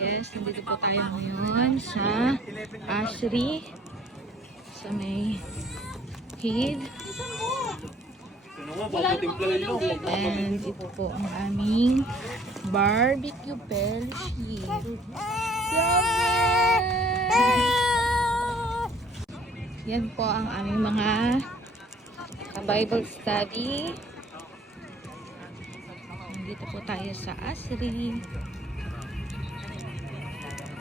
Yes, nandito po tayo ngayon sa Ashri. Sa may Hid. And ito po ang aming barbecue fellowship. Yan po ang aming mga Bible study. Nandito po tayo sa Ashri.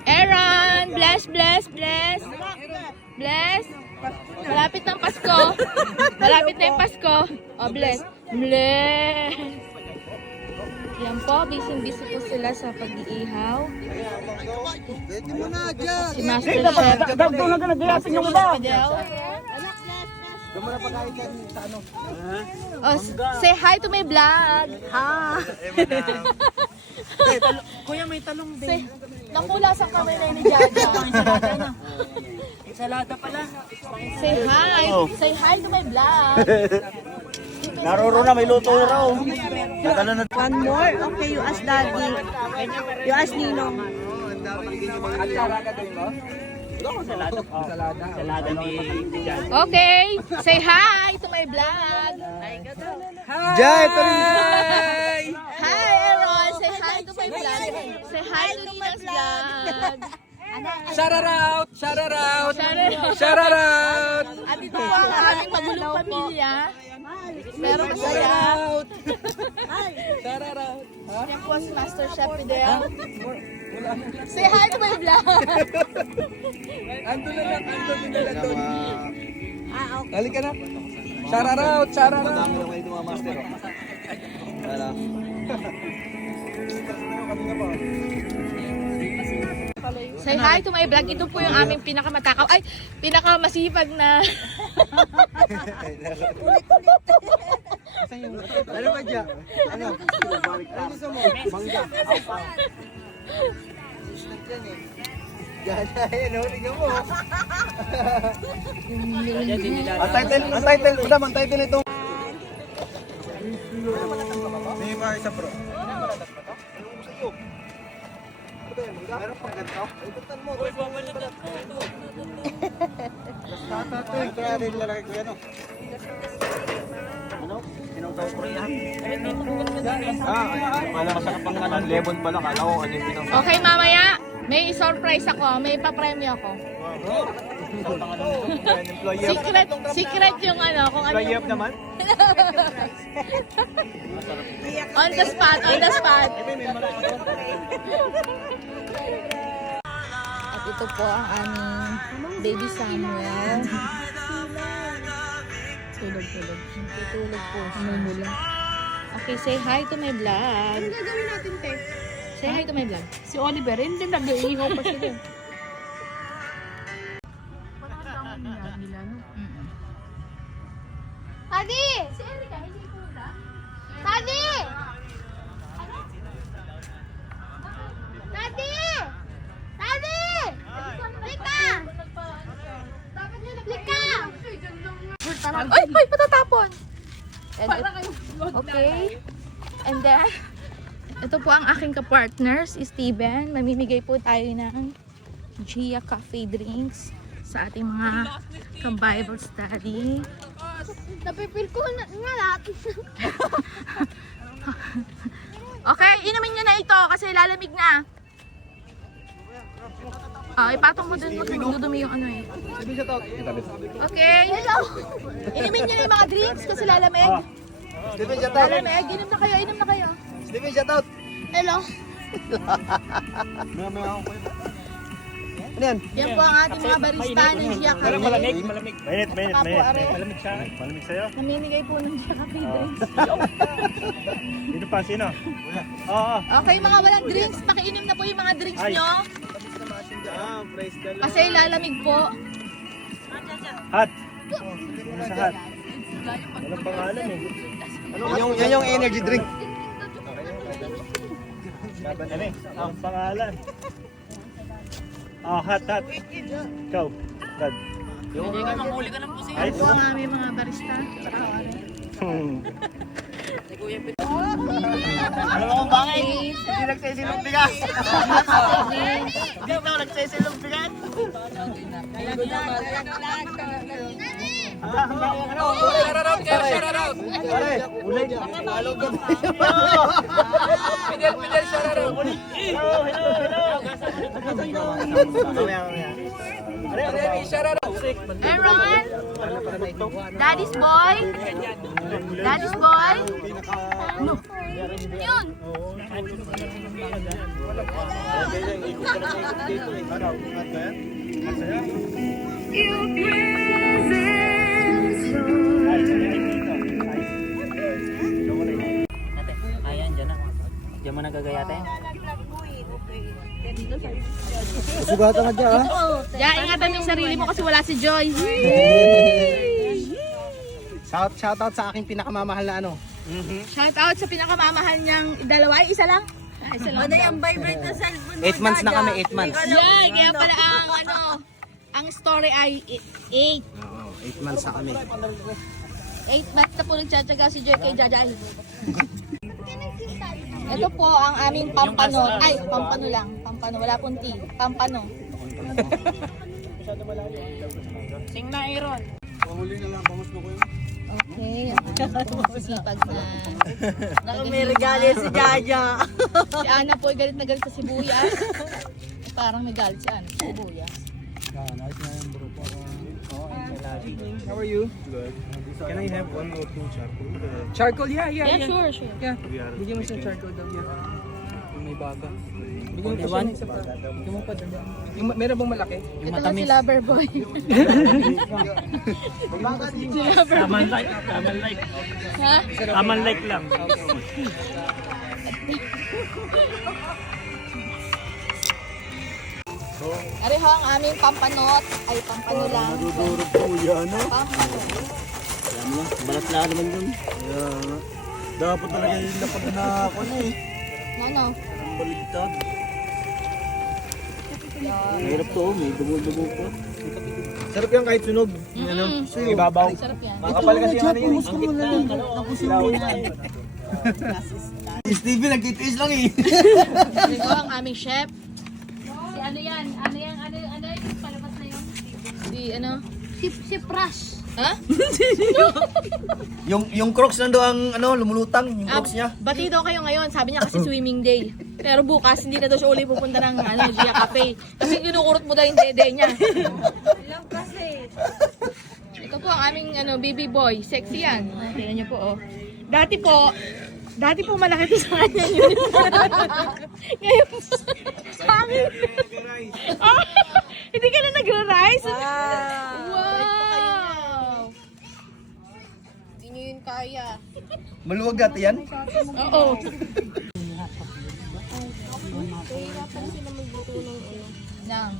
Aaron! Bless, bless, bless! Bless! Malapit ng Pasko. Malapit na yung Pasko. Oh, bless. Bless. Yan po, busy-busy po sila sa pag-iihaw. Si Master Chef. Oh, say hi to my vlog. Ha. Kuya, may talong din. Nakulasan kami na ni Jaja. Salada pala. Say hi. Say hi to my vlog. Naroro na, may luto raw. One more? Okay, you ask Daddy. You ask Ninong. Salada ni Jan. Okay. Say hi to my vlog. Jai, ito rin. Hi, Aaron. Say hi to my vlog. Say hi to Nina's vlog. Shout out! Shout out! Shoutout. Shout out! At ito po ang aming magulong pamilya. Pero masaya. Shout out! Yan po si Master Chef Fidel. Say hi to my vlog. Ando na lang nila doon. Halika na. Shout out! Shout out! Madami lang kayo mga master. Wala. Say hi to my vlog. Ito po yung aming pinakamatakaw. Ay, pinakamasipag na. Ano ba dyan? Ano? Ano gusto mo? Mangga. Gana yan, huligan mo. Ang title, madam, ang title nito. May mga isa pro. Meron pang ganito? Itutan mo. Tata ito, kaya rin lalaki ko yan o. Ano? Sinutaw ko rin yan. Wala ka sa kapangalan. Lemon pala, kala ko ano yung pinang... Okay, mamaya. May surprise ako. May papremyo ako. Secret yung ano. Kung ano yung... naman? On the spot, on the spot. At ito po ang aming baby Samuel. Tulog. Tutulog po. Mumula. Okay, say hi to my vlog. Ano gagawin natin, Te? Say hi to my vlog. Si Oliver, hindi nag-iihaw pa sila. Tadi! Si Erika, hindi po na? Tadi! Tadi! Tadi! Lika! Lika! Ay, patatapon! Okay. And then, ito po ang aking kapartners, Steven. Mamimigay po tayo ng Gia Coffee Drinks sa ating mga ka-Bible study. Napipil ko na nga lahat. Okay, inumin nyo na ito kasi lalamig na. Ipatong mo dun, magdudumi yung ano eh. Okay. Inumin nyo na yung mga drinks kasi lalamig. Steven, shout out! Lalamig, inom na kayo. Steven, shout out! Hello. Ano yan? Yan po ang ating mga barista ng Gia Coffee. Mainit. Malamig siya. Malamig sa'yo. Namimigay po ng Gia Coffee drinks. Dito pa, sino? Oo. Okay, mga walang drinks, pakiinom na po yung mga drinks nyo. Kasi lalamig po. Hot. Ano sa hot? Walang pangalan eh. Yan yung energy drink. Ano eh? Ang pangalan. Hot. Ikaw. God. Ay, Ito ang aming mga barista. Hmm. Alam mo kung bakit? Hindi nagsisilong bigas. Hindi daw nagsisilong bigas. Shoutout kayo, shoutout. Pare, ulit. Fidel, shoutout. Mamaya. Remy, shoutout. Aaron! Daddy's boy? Daddy's boy? Ano? Yun! Ayan, dyan na. Diyan mo nagagayate. Sugatan ka dyan, ha? Yeah, ingatan mo yung sarili mo kasi wala si Joy. Shoutout sa aking pinakamamahal na ano. Shout out sa pinakamamahal niyang dalawa. Isa lang? Isa lang. Ano yung bye-bye na cellphone mo, 8 months na Dada? kami, 8 months. Yeah, kaya pala ang story ay 8. Oo, 8 months na kami. 8 months na po nagtsatsaga si Joy kay Jajay. Ito po ang aming pampano. Ay, pampano lang. Pampano. Wala pong T. Pampano. Sing na, Aaron. Okay. Sipag na. May regalo si Jaja. Si Ana po ay galit na galit sa sibuyas. Parang may galit si Ana sa sibuyas. How are you? Good. Can I have 1 or 2 charcoal? Charcoal, yeah. Sure. Yeah. Bigyan mo siya charcoal daw yan. Yung may baga. Bigyan mo pa siya ng isa pa. Bigyan mo pa dali. Yung, meron bang malaki? Ito na si Loverboy. Taman like. Ha? Taman like lang. Ari ho ang aming pampanot. Ay, pampano lang. Madudurog po yan, no? Pampano. Alam mo, balat na naman dun. Dapat talaga yung lapag na ako na eh. Ano? Ang baligtad. Mahirap to, may dugo-dugo po. Sarap yan kahit sunog. Ano? Ibabaw. Sarap yan. Makapal kasi yung ano yun. Pumus mo na lang. Tapusin mo yan. Si Stevie nagtitiis lang eh. Ito ang aming chef. Si ano yan? Ano yung palabas na yun? Si ano? Si Prash. Ha? Yung crocs nando ang ano, lumulutang. Yung crocs niya. Bati daw kayo ngayon. Sabi niya kasi swimming day. Pero bukas hindi na daw siya uli pupunta ng Gia Cafe. Kasi kinukurot mo daw yung dede niya. Ilang kasi? Ito po ang aming baby boy. Sexy yan. Tingnan niyo po, oh. Dati po malaki to sa kanya yun. Ngayon po, sa amin. Ah, hindi ka na nagra-rise? Wow! Hindi niyo yun kaya. Maluwag ata yan. Oo. Nang.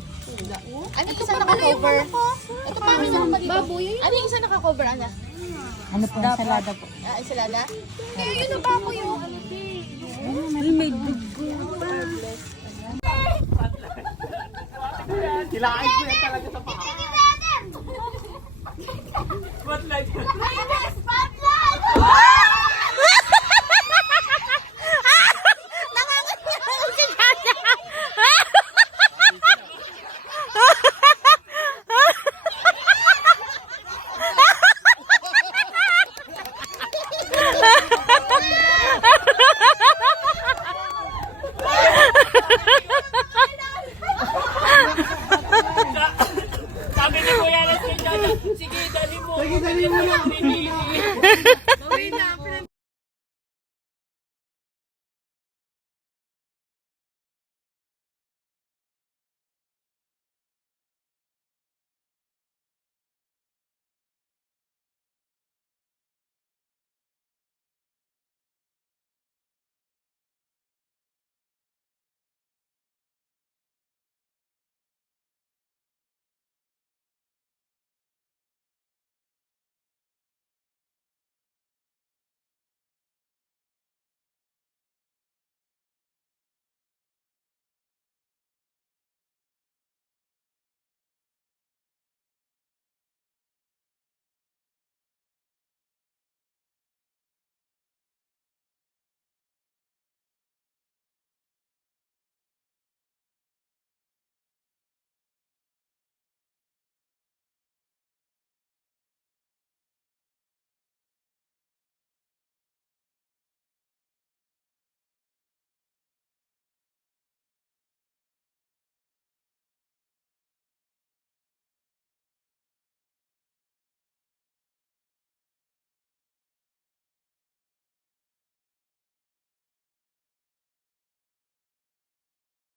Ano yung isa naka-cover? Ito pa yung baboy. Ano yung isa naka-cover, Ana? Ano po, salada po. Ah, ensalada? Kaya yun ang baboy yung May dugo pa. Kilain ko yan talaga sa paa. Spotlight.